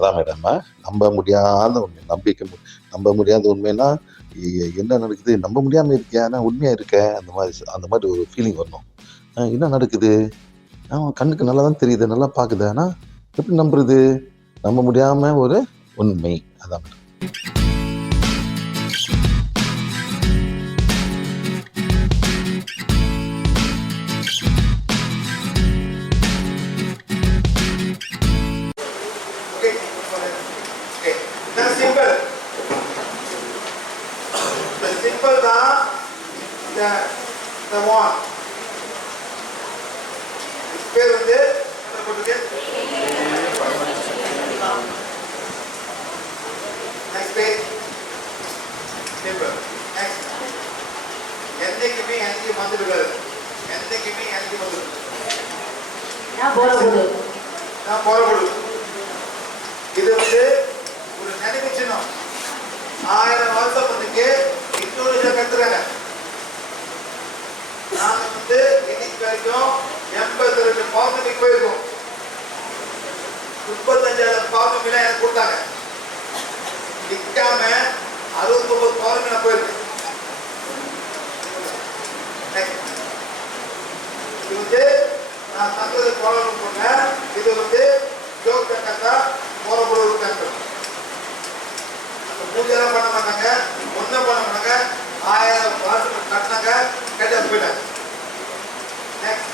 அதான் மேடம், நம்ப முடியாத உண்மை, நம்ப முடியாத உண்மைன்னா, என்ன நடக்குது? நம்ப முடியாம இருக்கியா? ஆனா உண்மையா இருக்க. அந்த மாதிரி ஒரு ஃபீலிங் வரணும். என்ன நடக்குது? கண்ணுக்கு நல்லா தான் தெரியுது, நல்லா பாக்குது. ஆனா எப்படி நம்புறது? நம்ப முடியாம ஒரு உண்மை. அதான் மேடம். சிம்பிள் தான் இந்த one. பேர் வந்து என்ன போட்டுருக்கு? Next page. Simple. Next. என்னைக்குமே எனக்கு வந்துடுவாரு. என்னைக்குமே எனக்கு வந்துடுவாரு. நான் போறபோது. இது வந்து ஒரு நினைவு சின்னம். 1000 வருஷம் முன்னுக்கு இந்தோனேஷியா கத்துறாங்க. நாங்க வந்து இன்னைக்கு வரைக்கும் 82 பௌர்ணமிக்கு போயிருக்கோம். 35,000 பௌர்ணமிலாம் எனக்கு கொடுத்தாங்க. நிற்காம 69 பௌர்ணமி நான் போயிருக்கேன். இது வந்து நான் தந்தது போறோம்னு சொன்னேன். இது வந்து ஜோக் கத்தா போறபோது ஒரு டெம்பிள். பூஜைலாம் பண்ண மாட்டாங்க, ஒன்றும் பண்ண மாட்டாங்க. 1000 வருஷம் கட்டினாங்க, கேட்டால் போயிட்டாங்க. நெக்ஸ்ட்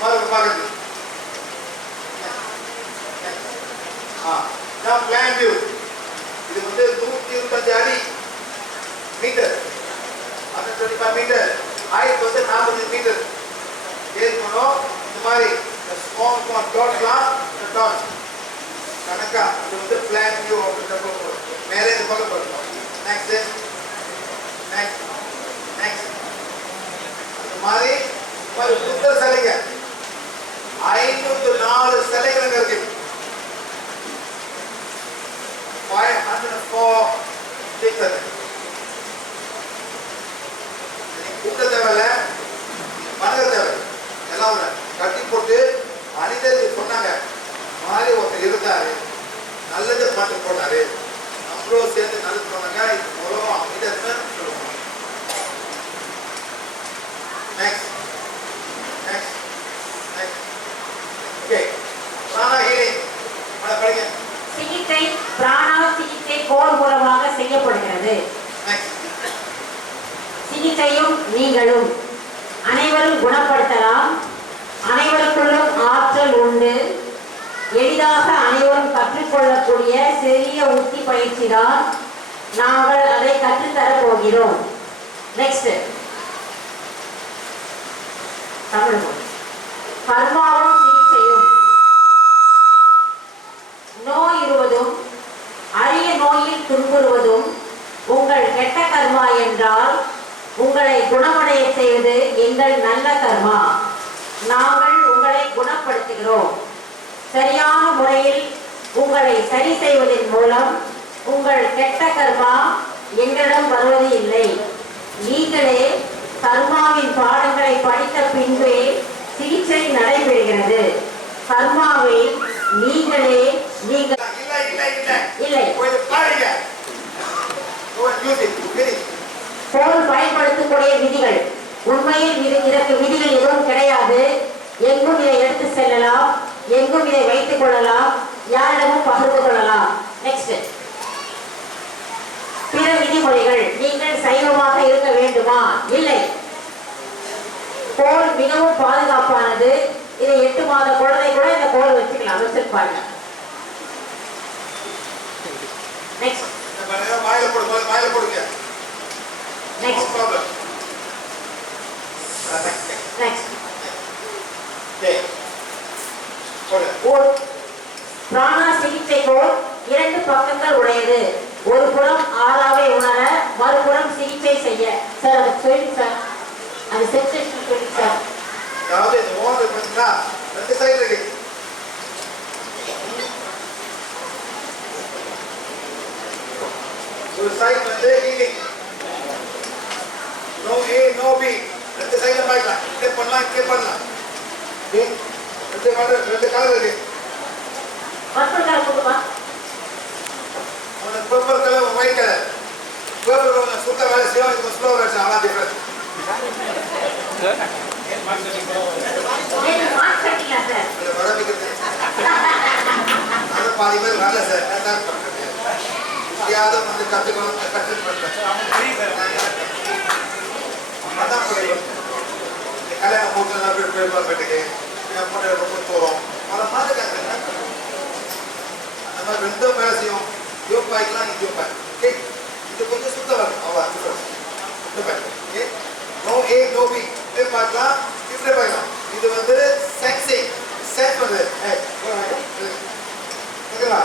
மறுபடியும் பார்க்குறது. நான் பிளான் வியூ. இது வந்து 125 அடி மீட்டர், 125 மீட்டர். ஹைட் வந்து 40 மீட்டர். ஏற்கனவே இந்த மாதிரி ஸ்மால் டாட்லாம் டாட் கணக்கா இது வந்து பிளான் வியூ அப்படின்னு மேலே இந்த பக்கம் போடுறோம். நெக்ஸ்ட் நெக்ஸ்ட் நெக்ஸ்ட் இந்த மாதிரி புத்த சிலைங்க 504 சிலைகள் இருக்கு. 504 pictures. புத்த தேவையில்ல, மனித தேவை எல்லாம் கட்டி போட்டு மனிதர்கள் சொன்னாங்க மாதிரி ஒருத்தர் இருந்தாரு, நல்லது பாட்டு போனாரு, நம்மளும் சேர்ந்து நல்லது போனாங்க. இது மூலம் அமைதியாக சொல்லுவாங்க. Next next next okay. Prana healing படிங்க. சிகிச்சை பிராணா சிகிச்சை கோல் மூலமாக செய்யப்படுகிறது. சிகிச்சையும் நீங்களும் அனைவரும் குணப்படுத்தலாம். அனைவருக்குள்ளும் ஆற்றல் உண்டு. எளிதாக அனைவரும் கற்றுக்கொள்ளக்கூடிய சிறிய உத்தி பயிற்சி தான். நாங்கள் அதை கற்றுத்தரப் போகிறோம். நெக்ஸ்ட் தமிழ் கர்மாவும் சிகிச்சையும். நோய் இருவதும் அரிய நோயில் துன்புறுவதும் உங்கள் கெட்ட கர்மா என்றால் உங்களை குணமடைய செய்வது எங்கள் நல்ல கர்மா. நாங்கள் உங்களை குணப்படுத்துகிறோம். சரியான முறையில் உங்களை சரி செய்வதன் மூலம் உங்கள் கெட்ட கர்மா எங்களிடம் வருவது இல்லை. நீங்களே கர்மாவின் பாடங்களை படித்த பின்பே சிகிச்சை நடைபெறுகிறது. கர்மாவை நீங்களே இல்லை போல் பயன்படுத்தக்கூடிய விதிகள். உண்மையில் இதற்கு விதிகள் எதுவும் கிடையாது. எங்கும் இதை எடுத்து செல்லலாம், எங்கும் இதை வைத்துக் கொள்ளலாம், யாரிடமும் பகிர்ந்து கொள்ளலாம். நெக்ஸ்ட் பிற விதிமுறைகள். நீங்கள் சைவமாக இருக்க வேண்டுமா? இல்லை. கோல் மிகவும் பாதுகாப்பானது. இதை 8 மாத குழந்தை கூட இந்த கோல் வச்சுக்கலாம், வச்சிருப்பாங்க. நெக்ஸ்ட் நெக்ஸ்ட் நெக்ஸ்ட் பிராணா சிகிச்சை கோல் 2 பக்கங்கள் உடையது. ஒரு புறம் ஆறாவை உணர, மறுபுறம் சிகிச்சை செய்ய. சார் அது சொல்லி சார், அது சென்சேஷன் சொல்லி சார். அதாவது இந்த ஓனர் பார்த்தீங்கன்னா 2 சைடு இருக்கு. ஒரு சைடு வந்து ஹீலிங், நோ ஏ நோ பி, 2 சைடுல பார்க்கலாம். இங்கே பண்ணலாம், இங்கே பண்ணலாம். 2 கலர் இருக்கு. பர்பிள் கலர் கொடுமா? Purple colour white colour purple கொஞ்சம் சுத்த வேலை செய்யும் இது ஸ்லோ வேலை செய்யும் அவ்வளோ டிஃபரன்ஸ் மார்க்கெட்டிங்கா சார் இதை வரமிக்கிறது அது பாதி பேர் வரல சார் நான் பண்ணுறேன் எப்படியாவது வந்து கற்றுக்கணும் கற்றுட்டு பண்ணுறேன் அதான் புரியும் கல்யாணம் போட்டு பேருக்கு என் பொண்ணு ரொம்ப தோறும் அதை மாதிரி அந்த மாதிரி ரெண்டும் வேலை செய்யும் யோப்பாய்க்கலாம் இது யோப்பாய் ஓகே இது கொஞ்சம் சுத்த வரும் அவ்வளோ ஓகே நோ ஏ நோ பி இப்படியே பார்க்கலாம் இப்படியே பார்க்கலாம் இது வந்து சென்சிங் சென்ஸ் வந்து ஓகேவா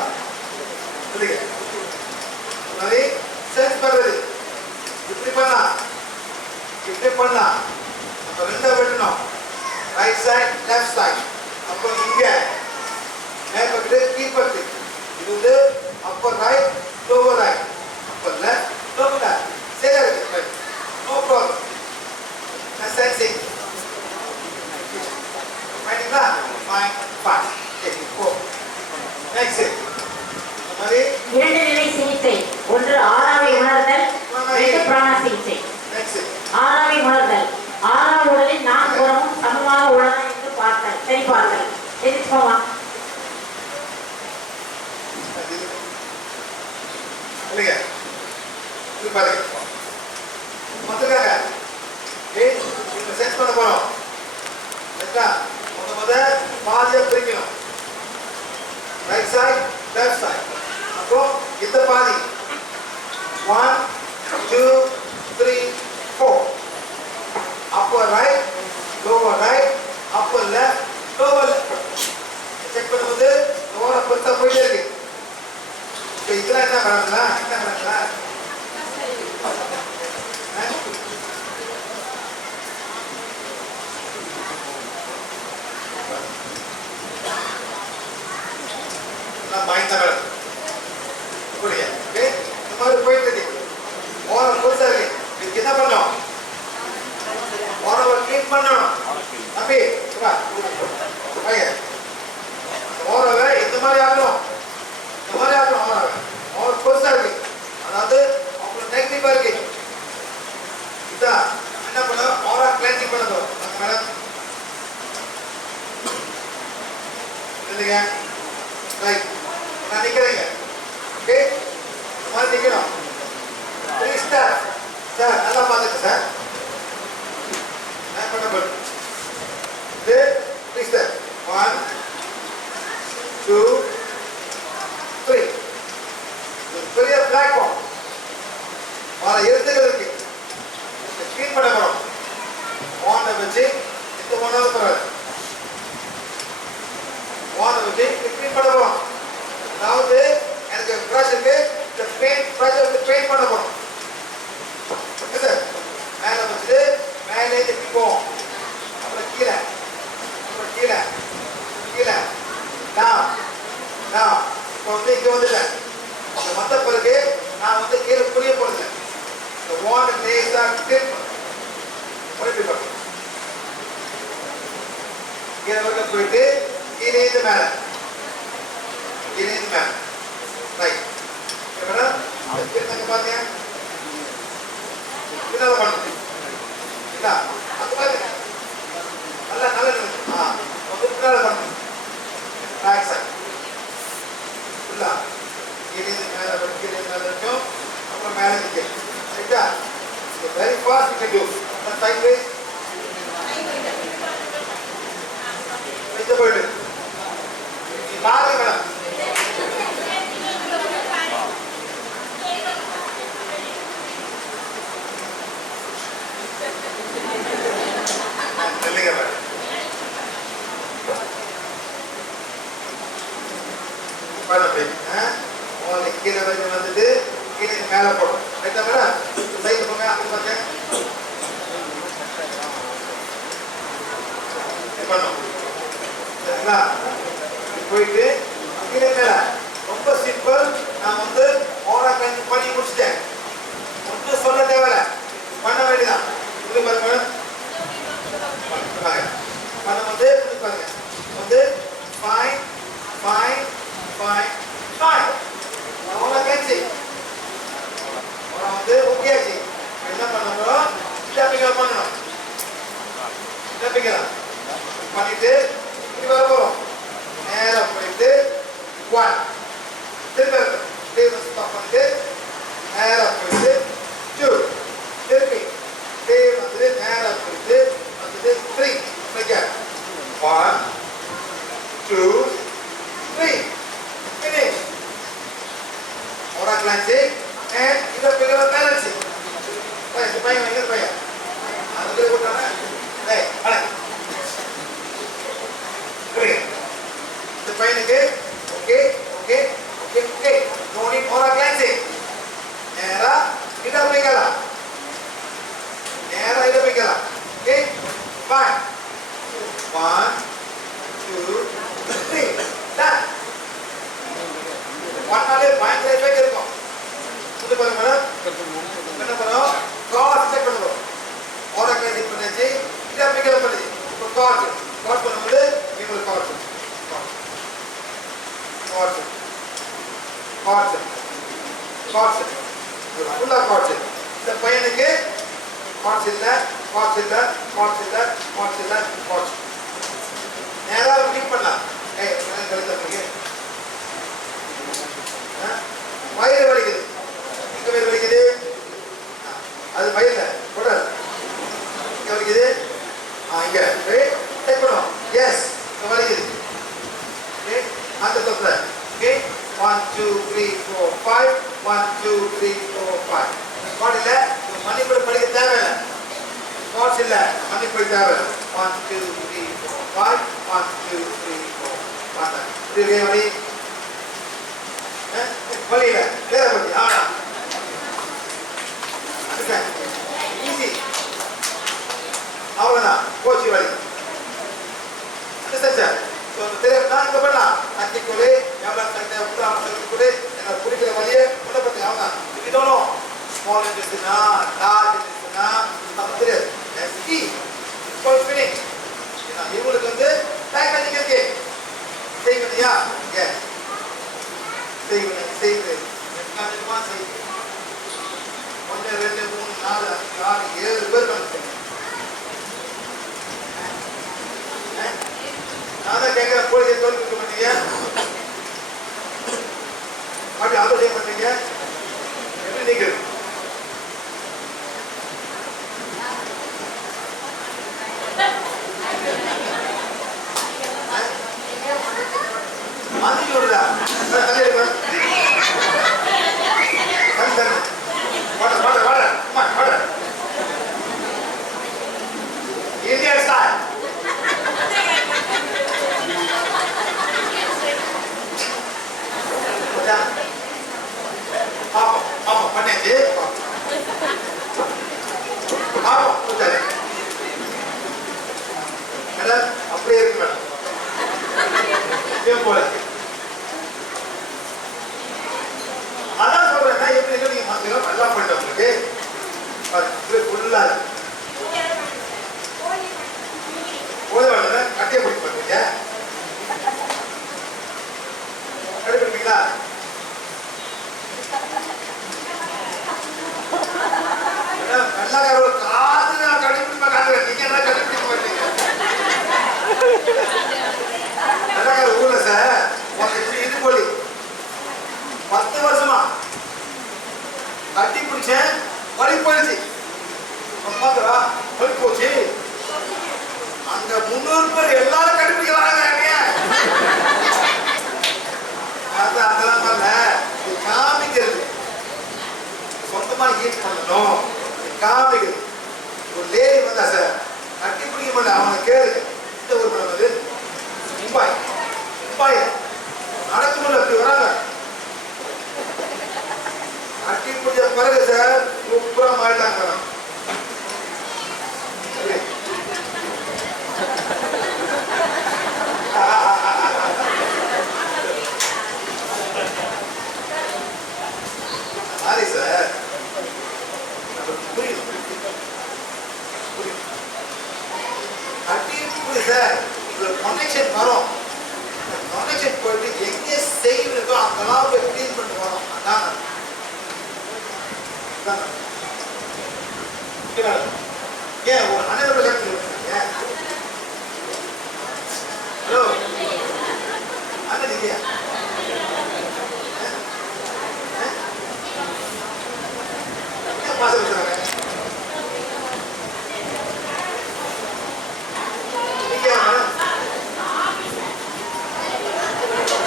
புரியுங்க மாதிரி சென்ஸ் பண்ணுறது இப்படி பண்ணலாம் இப்படி பண்ணலாம் நம்ம ரெண்டா வெட்டணும் ரைட் சைட் லெஃப்ட் சைட் அப்புறம் இங்கே மேற்பட்டு கீழ்பட்டு இது வந்து upper right lower right upper left lower left சரியா இருக்கு நோ ப்ராப்ளம் சென்சிங் ஃபைனிங்களா fine fine okay go next இந்த மாதிரி இரண்டு நிலை சிகிச்சை ஒன்று ஆறாவை உணர்தல் ரெண்டு பிராண சிகிச்சை நெக்ஸ்ட் ஆறாவை உணர்தல் ஆறாவது உடலில் நான்கு புறமும் சமமாக உள்ளதா என்று பார்த்தல் சரி பார்த்தல் எதிர்த்து போவான் இல்லைங்க இது பாருங்க வந்துருக்காங்க ஏய் இப்போ செட் பண்ண போறோம் சரிங்களா முத பாதியை பிரிக்கணும் ரைட் சைட் லெஃப்ட் சைட் அப்போ இந்த பாதி 1 2 3 4 upper right lower right upper left lower left check பண்ணும்போது ஓர பொறுத்தா போயிட்டே இருக்கு இப்போ இதெல்லாம் என்ன கணக்குங்களா மைண்ட் தான் புரியுது ஓகே இந்த மாதிரி போயிட்டு இருக்கு ஓர பொறுத்தா இருக்கு இதுக்கு என்ன பண்ணோம் ஓரவை க்ளீன் பண்ணணும் தம்பி வா வாங்க ஓரவை இந்த மாதிரி ஆகணும் இந்த மாதிரி ஆகணும் ஓர பெருசா இருக்கு அதாவது அப்புறம் நெகட்டிவா இருக்கு இதான் என்ன பண்ண ஓரா கிளென்சிங் பண்ணணும் மேடம் இல்லைங்க ரைட் நான் நிக்கிறேங்க ஓகே இந்த மாதிரி நிக்கணும் 3 ஸ்டார் சார் நல்லா பார்த்துக்க சார் நான் பண்ண போறேன் please step 1 2 3 பெரிய பிளாட்ஃபார்ம் வர எழுத்துக்கள் இருக்கு ஸ்கிரீன் பண்ண போறோம் வான வச்சு இந்த ஒன்னாவது போறோம் வான வச்சு ஸ்கிரீன் பண்ண போறோம் அதாவது எனக்கு ப்ரஷ் இருக்கு இந்த பெயிண்ட் ப்ரஷ் வந்து பெயிண்ட் பண்ண போறோம் ஓகே சார் மேலே வச்சுட்டு மேலே திருப்பி போவோம் அப்புறம் கீழே கீழே கீழே டவுன் டவுன் இப்போ வந்து இங்கே வந்துட்டேன் இந்த மற்ற பிறகு நான் வந்து கீழே புரிய போடுறேன் இந்த வார்டு லேஸாக டிப் எப்படி பண்ணுறேன் கீழே வரைக்கும் போயிட்டு கீழே இருந்து மேலே கீழே இருந்து மேலே ரைட் மேடம் கீழே பார்த்தீங்க இதெல்லாம் பண்ணணும் இல்ல அது பாருங்க நல்லா நல்லா வந்து பின்னால பண்ணணும் பேக் சைட் இல்ல கீழே மேல கீழே மேல இருக்கும் அப்புறம் மேல நிற்க ரைட்டா very fast you can do sideways இது போயிடு நீ பாருங்க மேடம் இல்லைங்க மேடம் பண்ணி உங்களுக்கு கீழே வரைக்கும் வந்துட்டு கீழே மேலே போடும் ரைட்டா மேடம் சைடு போங்க அப்படி பார்த்தேன் பண்ணும் சரிங்களா போயிட்டு கீழே மேலே ரொம்ப சிம்பிள் நான் வந்து ஓரா பண்ணி முடிச்சிட்டேன் ஒன்றும் சொல்ல தேவையில்ல பண்ண வேண்டியதான் இது பாருங்க பண்ணும்போது பாருங்க வந்து ஃபைன் ஃபைன் ஃபைன் ஃபைன் அவ்வளோ கேன்சி பண்ணிட்டு இப்படி வர போறோம். நேரா போயிட்டு 1 திருப்பி ஸ்டாப் பண்ணிட்டு நேரா போயிட்டு 2 திருப்பி வந்து நேரா போயிட்டு வந்து 3 1 2 3 finish. Orang glancing and kita pegang balancing. Baik, supaya ingat baik. Ada boleh buat apa? Ada. Okey. Supaya ni ke? Okey. No need orang glancing. Nera kita pegang. Nera kita pegang. Okey. Fine. 1 2 3 done. பண்ணாலே பயங்கர effect இருக்கும். இது பாருங்க madam. என்ன பண்ணோம்? Card set பண்ணுவோம். ஓரக்கை set பண்ணி இத பிக்கப் பண்ணி. இப்போ கார்ட் பண்ணும்போது இங்க கார்ட். ஃபுல்லா கார்ட். இந்த பையனுக்கு கார்ட் இல்ல. நேரா கிளிக் பண்ணலாம். கழித்து வயிறு வலிக்குது. எங்க வயிறு வலிக்குது? அது வயிறுல உடல் எங்க வலிக்குது? இங்க செக் பண்ணுவோம். எஸ், இங்க வலிக்குது. ஓகே, அந்த தொப்பை. ஓகே, 1 2 3 4 5 1 2 3 4 5. ஸ்குவாட் இல்ல, மணிப்படி படிக்க தேவையில்லை. ஸ்குவாட்ஸ் இல்ல, மணிப்படி தேவையில்லை. 1 2 3 4 5 1 2 3 4 5. இப்படி வலி வலியில வேற வலி. ஈஸி, அவ்வளவுதான். போச்சு வலி. நான் இங்க பண்ணலாம். அன்னைக்குள்ளே எவ்வளவு சட்டை உட்காந்து எனக்கு பிடிக்கிற வழியை உள்ள பத்தி அவங்க இதோனும் ஸ்மால் இன்ட்ரெஸ்ட்னா லார்ஜ் இன்ட்ரெஸ்ட்னா நமக்கு தெரியாது. எஸ்கி ஃபுல் ஃபினிஷ். இவங்களுக்கு வந்து பேக்கேஜிங் இருக்கு. செய்வீங்களா? எஸ், செய்வீங்க. செய்து கொஞ்சமா செய்யுங்க. 1 2 3 4 5 6 7 பேர் வந்து நான் தான் கேட்கிறேன். போலீஸ் தோல்வி கொடுக்க மாட்டீங்க, அப்படி ஆதரவு செய்ய மாட்டீங்க. எப்படி நீங்கள் மாதிரி வருதா? Indian style. ஆமா பண்ணியாச்சு. ஆமா மேடம், அப்படியே இருக்கு மேடம். போல அதான் சொல்றேன். எப்படி நீங்க மாத்திரம் நல்லா பண்ணிட்டு உங்களுக்கு ஃபுல்லா போத வேலை கட்டிய பிடிக்க பண்ணுவீங்க. கண்டுபிடிப்பீங்களா? நல்லா காது நான் கண்டுபிடிப்பா காட்டுறேன். நீங்க என்ன கண்டுபிடிக்க மாட்டீங்க. நல்லா ஊர்ல சார் இது போலி 10 வருஷமா கட்டி பிடிச்சேன். வலி போயிடுச்சு. பாக்குறா வலி போச்சு. அங்க 300 பேர் எல்லாரும் கண்டுபிடிக்கிறாங்க. அதெல்லாம் இல்ல, காமிக்கிறது. சொந்தமா ஹீட் பண்ணணும், காமிக்கிறது. ஒரு லேடி வந்தா சார் கட்டி பிடிக்க மாட்டேன். அவங்க கேளுங்க. இந்த ஒரு படம் வந்து மும்பாய் நடக்க முடியல. அப்படி வராங்க. கட்டி பிடிச்ச பிறகு சார் சூப்பரா மாறிட்டாங்க. சாரி சார், புரியுது. கட்டி பிடி சார் கனெக்ஷன் வரும். கனெக்ஷன் போயிட்டு எங்கே செய்வ் இருக்கோ அங்கெல்லாம் போய் க்ளீன் பண்ணிட்டு வரும். அதான் ஏன் ஒரு 100% ஹலோ அண்ணன் இல்லையா? பாசம் வச்சுறாங்க. நீங்க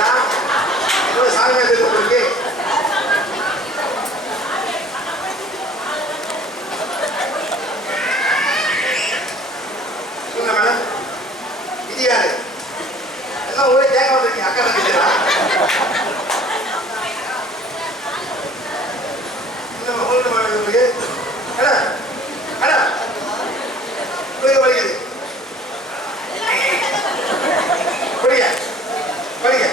நான் என்னோட சாமி உங்களுக்கு சொல்லுங்க மேடம். இது யாரு? எல்லாம் ஒரே கேட்க வந்திருக்கீங்க. அக்கா தங்கச்சியா? உங்களுக்கு வலிக்குது. படிங்க படிங்க.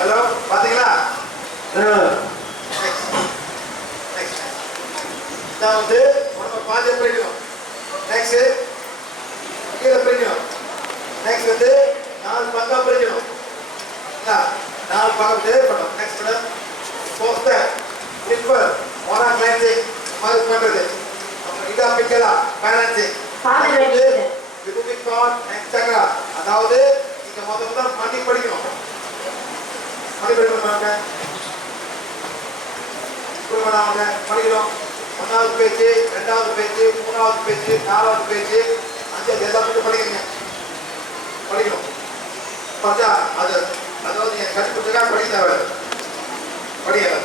ஹலோ பாத்தீங்களா? நான் வந்து உனக்கு பாதியை பிரிக்கணும். நெக்ஸ்ட் கீழே பிரிக்கணும். நெக்ஸ்ட் வந்து 4 பங்கா பிரிக்கணும். 4 பங்கம் பண்ணணும். நெக்ஸ்ட் மேடம் போஸ்டர் ஸ்லிப்பர் ஓரா கிளைண்டிங் மாதிரி பண்றது. அப்புறம் இதா பிக்கலாம் ஃபைனான்சிங் ரிபப்ளிக் கார்ட் எக்ஸ்ட்ரா. அதாவது நீங்க முதல்ல மணி படிக்கணும். மணி படிக்கணும். படிக்கணும். 1வது பேஜ், 2வது பேஜ், 3வது பேஜ், 4வது பேஜ், 5வது எல்லாத்தையும் படிக்கிறீங்க. படிக்கணும். பார்த்தா அது அதாவது நீங்க கற்றுக் கொடுத்துக்காக படிக்க தேவை. படிக்கல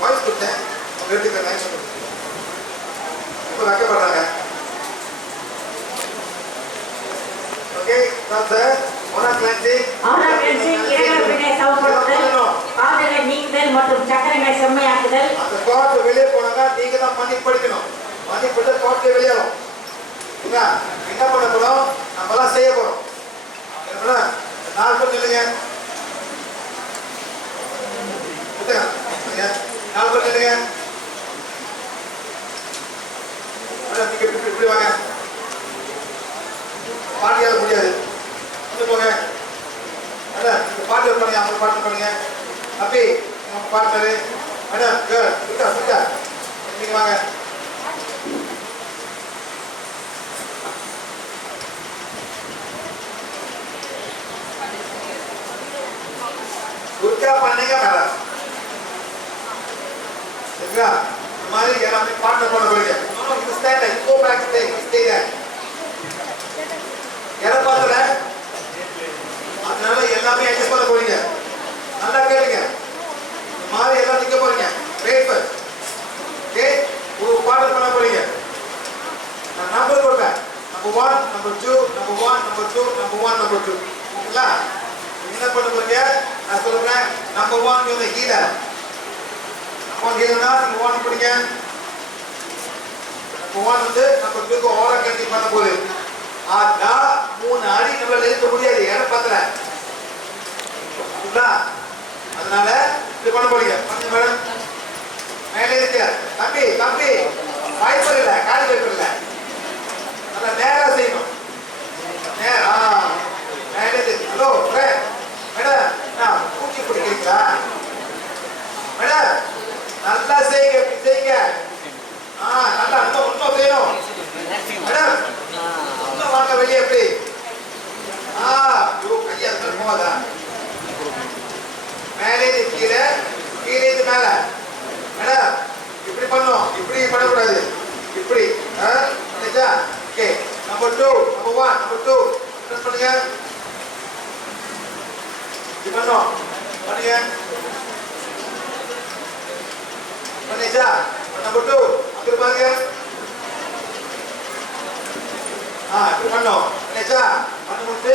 வாய்ஸ் கொடுத்தேன். அவங்க எடுத்துக்க லைன் சொல்லுங்க. இப்போ வைக்கப்படுறாங்க. ஓகே சார் வெளியே போனாங்க. நீங்க தான் பண்ணி படிக்கணும். பண்ணி போட்டு கோர்ட்ல வெளியேறும். என்ன பண்ண போறோம்? நம்ம எல்லாம் செய்ய போறோம். 4 பேர் இல்லைங்க. 4 பேர் இல்லைங்க. நீங்க இப்படி வாங்க. பாட்டியால முடியாது. போங்க. பாட்டு பண்ணுங்க. அவங்க பாட்டு பண்ணுங்க. அப்படி பார்ட்னரு மேடம் கேர்ள் சுத்தா சுத்தா நீங்க வாங்க. குர்கா பண்ணீங்க மேடம் சரிங்களா? இந்த மாதிரி எல்லாமே பார்ட்னர் பண்ண போறீங்க. இந்த ஸ்டாண்ட் கோ பேக் ஸ்டே இடம் பார்த்துல அதனால எல்லாமே அட்ஜஸ்ட் பண்ண போறீங்க. நல்லா கேளுங்க. இந்த மாதிரி எல்லாம் நிக்க போறீங்க. பேப்பர் ஓகே ஒரு பார்ட்னர் பண்ண போறீங்க. நான் நம்பர் கொடுப்பேன். Number 1 number 2 number 1 number 2 number 1 number 2 ஓகேங்களா? என்ன பண்ண போறீங்க? நான் சொல்றேன். நம்பர் 1 வந்து ஹீலர். நம்பர் ஹீலர்னா நீங்க 1 படிங்க. நம்பர் 1 வந்து நம்பர் 2 க்கு ஓரா கட்டி பண்ண போகுது. ஆனா 3 அடி நம்மளால நிறுத்த முடியாது. இடம் பத்தல. சரிங்களா? அதனால இது பண்ண போறீங்க. பண்ணுங்க மேடம். மேலே இருக்க தம்பி தம்பி வாய்ப்பு இல்ல காலி வாய்ப்பு இல்ல. அத நேரா செய்யணும். நேரா மேலே இருக்கு. ஹலோ ஃப்ரெண்ட் மேடம் நான் பூச்சி பிடிக்கிறீங்களா மேடம்? நல்லா செய்யுங்க. இப்படி செய்யுங்க. நல்லா இன்னும் செய்யணும் மேடம். இன்னும் வாங்க வெளியே எப்படி? கையா போதா? மேலே கீழே கீழே இது மேல மேடம் இப்படி பண்ணும். இப்படி பண்ணக்கூடாது. இப்படி okay. Number 2 number 1 number 2 press பண்ணுங்க. இப்படி பண்ணும் பண்ணுங்க. பண்ணிச்சா? நம்பர் 2 அப்படி பாருங்க. இப்படி பண்ணோம் பண்ணிச்சா? பண்ண முடிச்சு